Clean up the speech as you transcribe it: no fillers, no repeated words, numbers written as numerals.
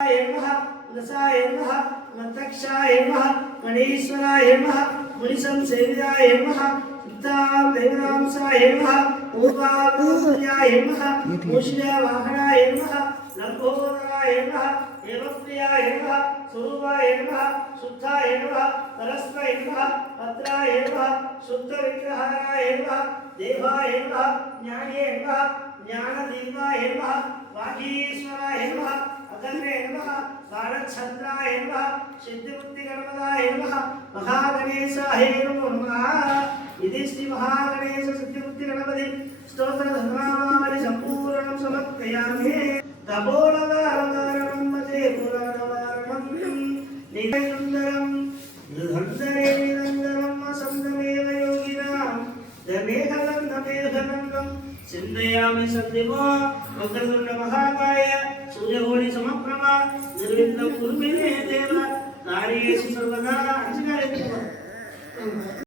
उदसाय नमः मन्तक्षाय नमः मणीश्वराय नमः मुनिसंसेव्याय नमः सिद्धां देवतांसाय नमः पूर्वाभूयाय नमः मूषिकवाहनाय नमः लम्बोदराय नमः देवप्रियाय नमः स्वरूपाय नमः शुद्धाय नमः परस्मै नमः भद्राय नमः शुद्धविग्रहाय नमः देवाय नमः ज्ञाने नमः ज्ञानदीपाय नमः वागीश्वराय नमः अग्रे नमः भारतचंद्राय नमः सिद्धिबुद्धिगणपदाय नमः महागणेशाय नमो नमः। इति श्री महागणेश सिद्धिबुद्धिगणपति स्तोत्र धर्मावली संपूर्णं समर्पयामि। तपोलकारणं मते पुराणवारणं निरन्तरं धन्धरे निरन्तरं वसन्तमेव योगिनां धमेहलन्नमेहलन्नं चिन्तयामि सद्दिवो वक्रतुण्ड महाकाय सूर्यकोटि समप्रभा निर्विघ्नं कुरु मे देव कार्येषु सर्वदा